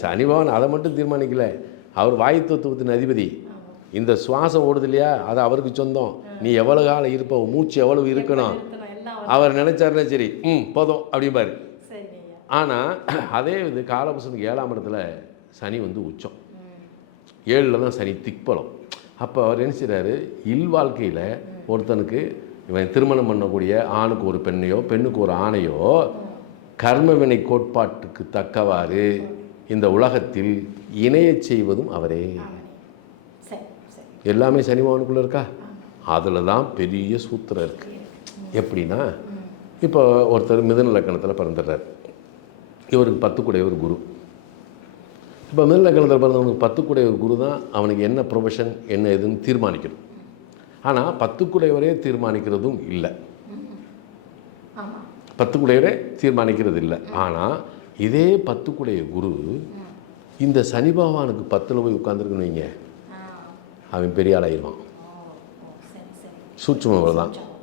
சனி பகவான் அதை மட்டும் தீர்மானிக்கல. அவர் வாயு அதிபதி. இந்த சுவாசம் ஓடுது இல்லையா? அது அவருக்கு சொந்தம். நீ எவ்வளோ காலம் இருப்ப மூச்சு எவ்வளவு இருக்கணும். அவர் நினைச்சாருன்னா சரி ம் போதும் அப்படிம்பாரு. ஆனால் அதே இது காலபுசனுக்கு ஏழாம் இடத்துல சனி வந்து உச்சம். ஏழில் தான் சனி திக்பலம். அப்போ அவர் என்ன செய்கிறாரு இல் வாழ்க்கையில் ஒருத்தனுக்கு இவன் திருமணம் பண்ணக்கூடிய ஆணுக்கு ஒரு பெண்ணையோ பெண்ணுக்கு ஒரு ஆணையோ கர்மவினை கோட்பாட்டுக்கு தக்கவாறு இந்த உலகத்தில் இணையச் செய்வதும் அவரே. எல்லாமே சனி பகவானுக்குள்ளே இருக்கா? அதில் தான் பெரிய சூத்திரம் இருக்குது எப்படின்னா இப்போ ஒருத்தர் மிதுன லக்கணத்தில் பிறந்துடுறார். இவருக்கு பத்துக்குடையவர் குரு. இப்போ மிதுன லக்கணத்தில் பிறந்தவனுக்கு பத்துக்குடையவர் குரு தான் அவனுக்கு என்ன ப்ரொஃபஷன் என்ன எதுன்னு தீர்மானிக்கணும். ஆனால் பத்துக்குடையவரே தீர்மானிக்கிறதும் இல்லை. ஆமாம் பத்துக்குடையவரே தீர்மானிக்கிறது இல்லை ஆனால் இதே பத்துக்குடைய குரு இந்த சனி பகவானுக்கு பத்தில் போய் உட்காந்துருக்குன்னு வைங்க. அவன் பெரிய ஆளாயிருவான். ஓ ஓ